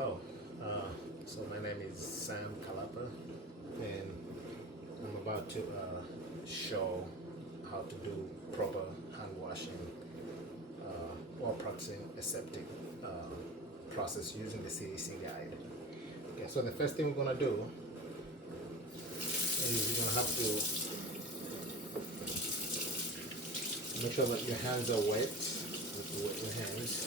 Hello, so my name is Sam Kalapa, and I'm about to show how to do proper hand washing while practicing aseptic process using the CDC guide. Okay, so the first thing we're gonna do is you're gonna have to make sure that your hands are wet. You wet your hands.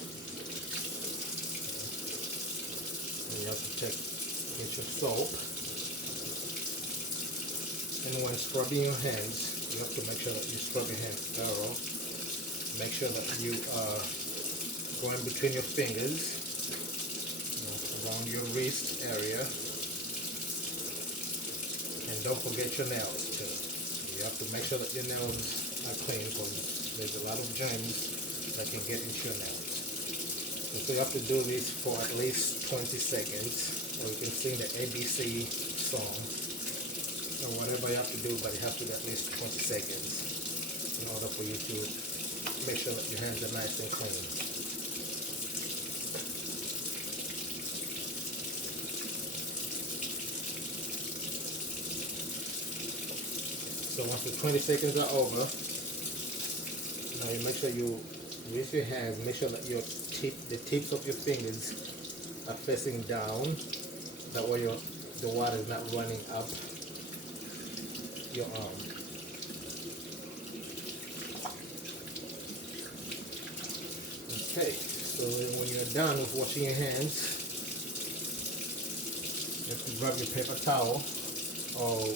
And you have to get your soap, and when scrubbing your hands you have to make sure that you scrub your hands thorough. Make sure that you are going between your fingers, around your wrist area, and don't forget your nails too. You have to make sure that your nails are clean because there's a lot of germs that can get into your nails. And so you have to do this for at least 20 seconds, or you can sing the ABC song, or whatever you have to do, but you have to do at least 20 seconds in order for you to make sure that your hands are nice and clean. So once the 20 seconds are over, now you make sure you rinse your hands, make sure that the tips of your fingers are facing down. That way the water is not running up your arm. Okay, so when you're done with washing your hands, you have to grab your paper towel or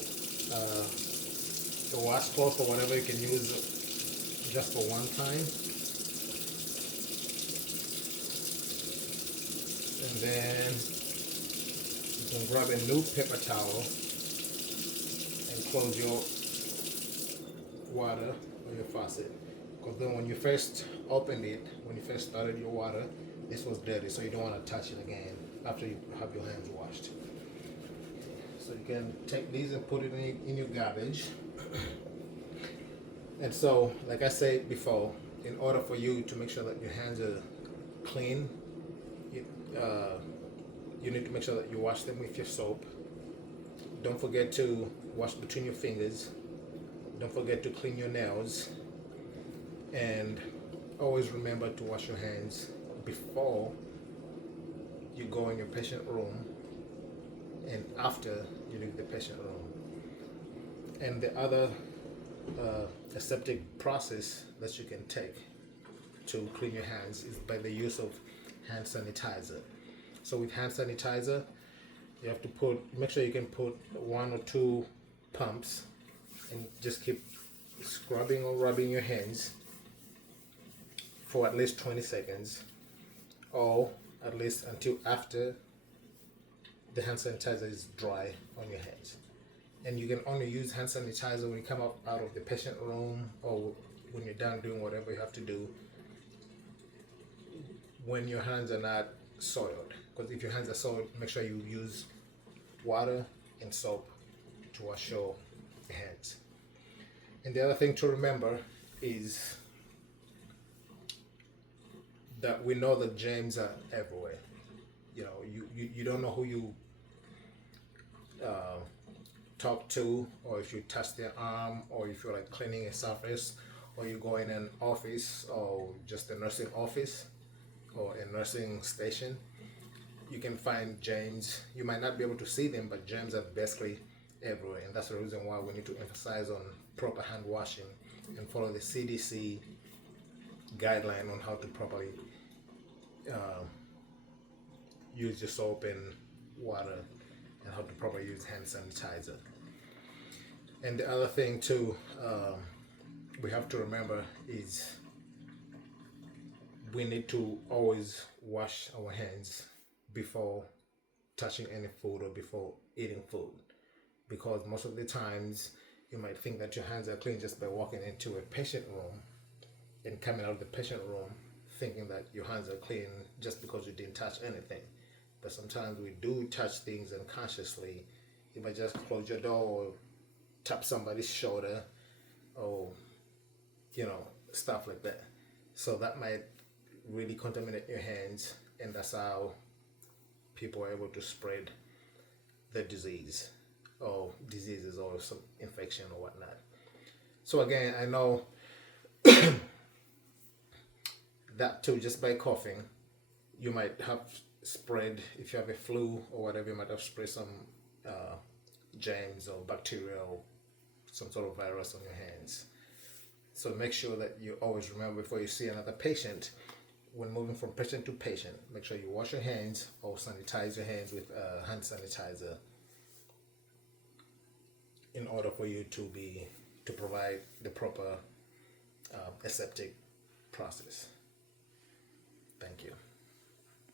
the washcloth or whatever you can use just for one time. And then you can grab a new paper towel and close your water or your faucet. Because then when you first opened it, when you first started your water, this was dirty, so you don't want to touch it again after you have your hands washed. So you can take these and put it in your garbage. And so, like I said before, in order for you to make sure that your hands are clean, you need to make sure that you wash them with your soap. Don't forget to wash between your fingers. Don't forget to clean your nails. And always remember to wash your hands before you go in your patient room and after you leave the patient room. And the other aseptic process that you can take to clean your hands is by the use of hand sanitizer. So with hand sanitizer, you have to make sure you can put 1 or 2 pumps and just keep scrubbing or rubbing your hands for at least 20 seconds, or at least until after the hand sanitizer is dry on your hands. And you can only use hand sanitizer when you come out of the patient room, or when you're done doing whatever you have to do, when your hands are not soiled. Because if your hands are soiled, make sure you use water and soap to wash your hands. And the other thing to remember is that we know that germs are everywhere. You know, you don't know who you talk to, or if you touch their arm, or if you're like cleaning a surface, or you go in an office, or just a nursing office or a nursing station, you can find germs. You might not be able to see them, but germs are basically everywhere, and that's the reason why we need to emphasize on proper hand washing and follow the CDC guideline on how to properly use your soap and water, and how to properly use hand sanitizer. And the other thing too, we have to remember is we need to always wash our hands before touching any food or before eating food, because most of the times you might think that your hands are clean just by walking into a patient room and coming out of the patient room thinking that your hands are clean just because you didn't touch anything. But sometimes we do touch things unconsciously. You might just close your door or tap somebody's shoulder, or stuff like that. So that might really contaminate your hands, and that's how people are able to spread the disease or diseases or some infection or whatnot. So again, I know that too, just by coughing, you might have spread, if you have a flu or whatever, you might have spread some germs or bacteria or some sort of virus on your hands. So make sure that you always remember before you see another patient, when moving from patient to patient, make sure you wash your hands or sanitize your hands with hand sanitizer in order for you to provide the proper aseptic process. Thank you.